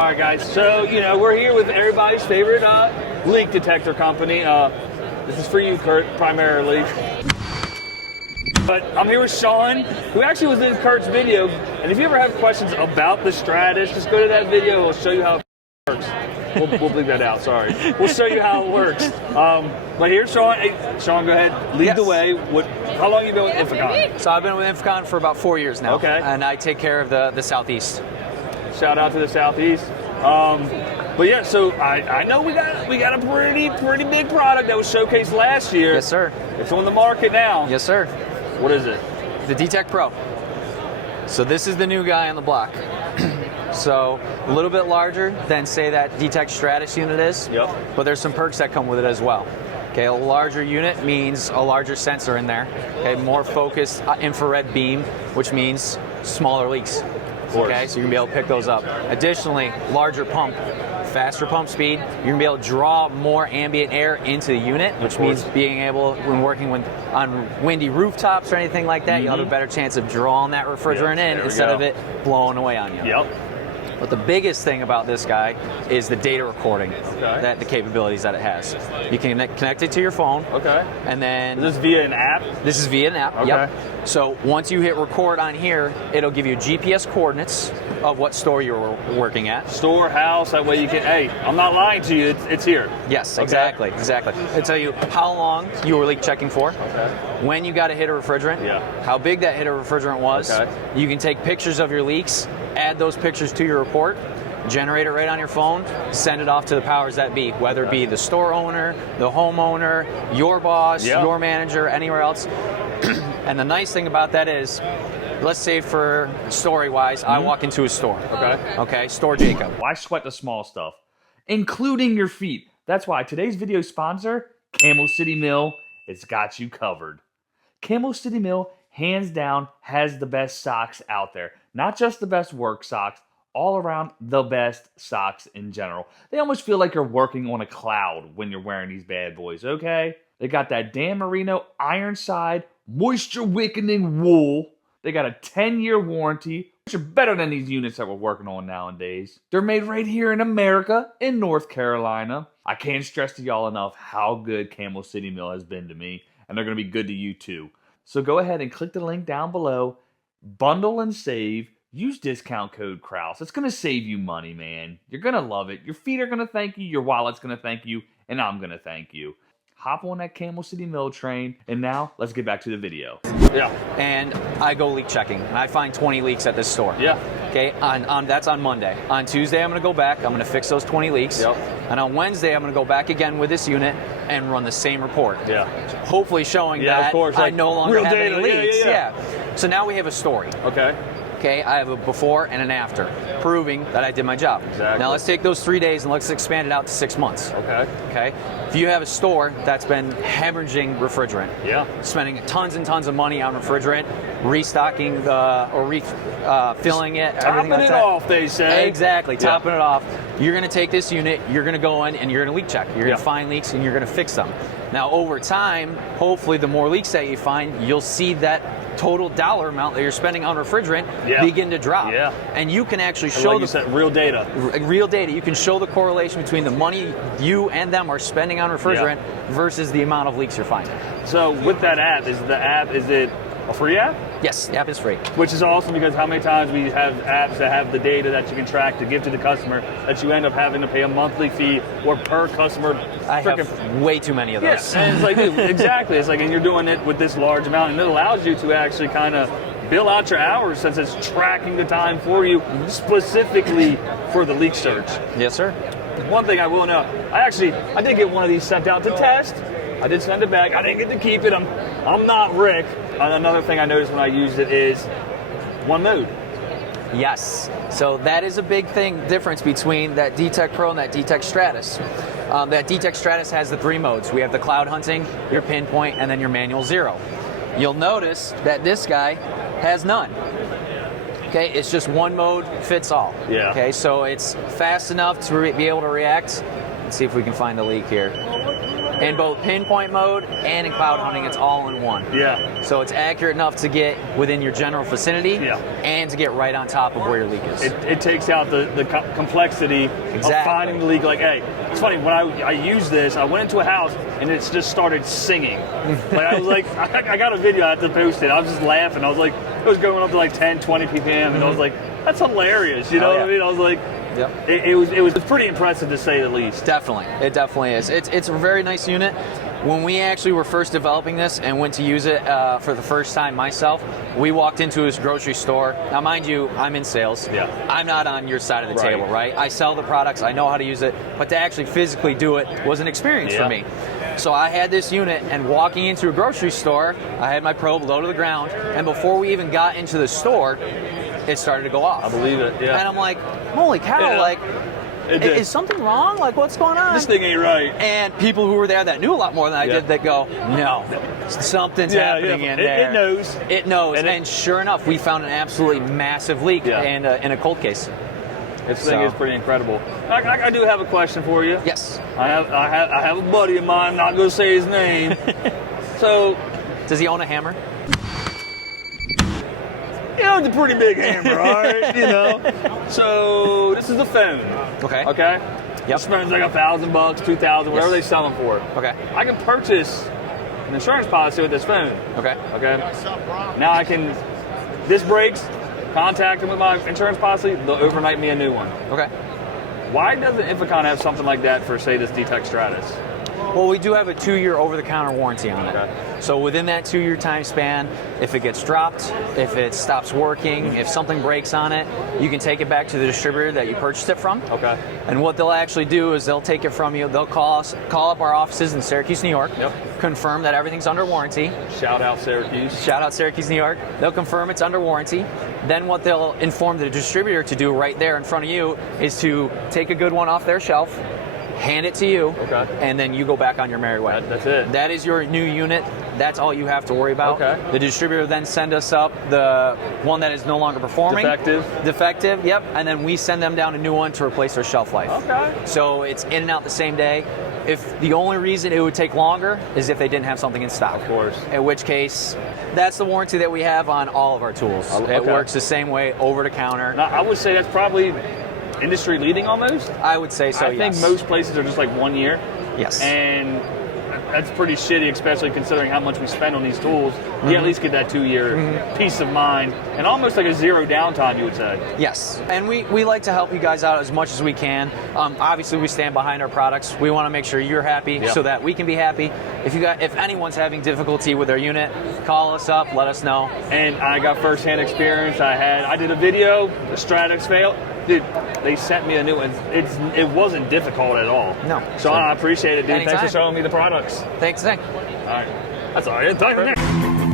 All right, guys. So, we're here with everybody's favorite leak detector company. This is for you, Kurt, primarily. But I'm here with Sean, who actually was in Kurt's video. And if you ever have questions about the Stratus, just go to that video. We'll show you how it works. We'll bleep that out, sorry. We'll show you how it works. But here's Sean. Hey, Sean, go ahead. Lead the way. How long have you been with INFICON? So I've been with INFICON for about 4 years now. Okay. And I take care of the Southeast. Shout out to the Southeast. But yeah, so I know we got a pretty big product that was showcased last year. Yes, sir. It's on the market now. Yes, sir. What is it? The D-TEK Pro. So this is the new guy on the block. So a little bit larger than, say, that D-TEK Stratus unit is. Yep. But there's some perks that come with it as well. Okay, a larger unit means a larger sensor in there. Okay, more focused infrared beam, which means smaller leaks. Okay, so you're gonna be able to pick those up. Additionally, larger pump, faster pump speed. You're gonna be able to draw more ambient air into the unit, which means being able, when working on windy rooftops or anything like that, you'll have a better chance of drawing that refrigerant in instead of it blowing away on you. Yep. But the biggest thing about this guy is the data recording, that the capabilities that it has. You can connect it to your phone. Okay. And then Is this via an app? This is via an app. Okay. Yep. So once you hit record on here, it'll give you GPS coordinates of what store you're working at. Store, house, that way you can, hey, I'm not lying to you, it's here. Yes, exactly, exactly. It'll tell you how long you were leak checking for, when you got to hit a refrigerant, how big that hit of refrigerant was. You can take pictures of your leaks, add those pictures to your report, generate it right on your phone, send it off to the powers that be, whether it be the store owner, the homeowner, your boss, your manager, anywhere else. And the nice thing about that is, let's say for story-wise, I walk into a store. Okay, store Jacob. Why sweat the small stuff? Including your feet. That's why today's video sponsor, Camel City Mill, has got you covered. Camel City Mill, hands down, has the best socks out there. Not just the best work socks, all around the best socks in general. They almost feel like you're working on a cloud when you're wearing these bad boys, okay? They got that Dan Marino Ironside moisture wickening wool. They got a 10-year warranty, which are better than these units that we're working on nowadays. They're made right here in America, in North Carolina. I can't stress to y'all enough how good Camel City Mill has been to me, and they're going to be good to you too. So go ahead and click the link down below, bundle and save, use discount code Krauss. It's going to save you money, man. You're going to love it. Your feet are going to thank you, your wallet's going to thank you, and I'm going to thank you. Hop on that Camel City Mill train, and now let's get back to the video. And I go leak checking, and I find 20 leaks at this store. Okay, that's on Monday. On Tuesday, I'm gonna go back, I'm gonna fix those 20 leaks. And on Wednesday, I'm gonna go back again with this unit and run the same report. Hopefully showing that of course, I like no longer have any leaks. Yeah. So now we have a story. Okay, I have a before and an after, proving that I did my job. Now let's take those 3 days and let's expand it out to 6 months. Okay. If you have a store that's been hemorrhaging refrigerant, spending tons and tons of money on refrigerant, restocking or refilling it, everything like that. Topping it off, they say. Exactly, topping it off. You're going to take this unit, you're going to go in and you're going to leak check. You're going to find leaks and you're going to fix them. Now over time, hopefully the more leaks that you find, you'll see that total dollar amount that you're spending on refrigerant begin to drop. And you can actually show real data. Real data. You can show the correlation between the money you and them are spending on refrigerant versus the amount of leaks you're finding. So with that app, is it a free app? Yes, the app is free. Which is awesome because how many times we have apps that have the data that you can track to give to the customer that you end up having to pay a monthly fee or per customer. I have way too many of those. And it's like, exactly. It's like, and you're doing it with this large amount, and it allows you to actually kind of bill out your hours since it's tracking the time for you specifically for the leak search. Yes, sir. One thing I will know, I did get one of these sent out to test. I did send it back. I didn't get to keep it. I'm not Rick. Another thing I noticed when I used it is one mode. Yes. So that is a big difference between that D-TEK Pro and that D-TEK Stratus. That D-TEK Stratus has the 3 modes. We have the cloud hunting, your pinpoint, and then your manual 0. You'll notice that this guy has none. Okay, it's just one mode fits all. Okay, so it's fast enough to be able to react. Let's see if we can find a leak here. In both pinpoint mode and in cloud hunting, it's all in one. Yeah. So it's accurate enough to get within your general vicinity and to get right on top of where your leak is. It takes out the complexity of finding the leak. Like, hey, it's funny, when I used this, I went into a house and it just started singing. Like, I was like, I got a video, I had to post it. I was just laughing. I was like, it was going up to like 10, 20 ppm, and I was like, that's hilarious. You know what I mean? I was like, it was pretty impressive to say the least. Definitely, it definitely is. It's a very nice unit. When we actually were first developing this and went to use it for the first time myself, we walked into this grocery store. Now, mind you, I'm in sales. I'm not on your side of the table, right? I sell the products, I know how to use it, but to actually physically do it was an experience for me. So I had this unit, and walking into a grocery store, I had my probe low to the ground, and before we even got into the store, it started to go off. I believe it, And I'm like, holy cow, like, is something wrong? Like, what's going on? This thing ain't right. And people who were there that knew a lot more than I did, that go, no, something's happening in there. It knows. It knows. And sure enough, we found an absolutely massive leak in a cold case. This thing is pretty incredible. I do have a question for you. Yes. I have a buddy of mine, I'm not going to say his name. So, does he own a hammer? You know, it's a pretty big hammer, all right? You know. So this is a phone. Okay. Yep. This phone's like $1,000, $2,000, whatever they sell them for. Okay. I can purchase an insurance policy with this phone. Okay. Now I can. This breaks. Contact them with my insurance policy. They'll overnight me a new one. Okay. Why doesn't INFICON have something like that for, say, this D-TEK Stratus? Well, we do have a 2-year over-the-counter warranty on it. So within that 2-year time span, if it gets dropped, if it stops working, if something breaks on it, you can take it back to the distributor that you purchased it from. And what they'll actually do is they'll take it from you. They'll call up our offices in Syracuse, New York, confirm that everything's under warranty. Shout out Syracuse. Shout out Syracuse, New York. They'll confirm it's under warranty. Then what they'll inform the distributor to do right there in front of you is to take a good one off their shelf, hand it to you, and then you go back on your merry way. That's it. That is your new unit. That's all you have to worry about. Okay. The distributor then send us up the one that is no longer performing. Defective, yep. And then we send them down a new one to replace their shelf life. So it's in and out the same day. If the only reason it would take longer is if they didn't have something in stock. Of course. In which case, that's the warranty that we have on all of our tools. It works the same way over the counter. Now, I would say that's probably industry leading almost. I would say so. I think most places are just like 1 year. Yes. And that's pretty shitty, especially considering how much we spend on these tools. You at least get that 2-year peace of mind and almost like a zero downtime, you would say. Yes. And we like to help you guys out as much as we can. Obviously, we stand behind our products. We want to make sure you're happy so that we can be happy. If anyone's having difficulty with their unit, call us up, let us know. And I got first-hand experience. I did a video, the Stratus failed. Dude, they sent me a new one. It wasn't difficult at all. No. So I appreciate it, dude. Anytime. Thanks for showing me the products. Thanks, Zach. All right. That's all right.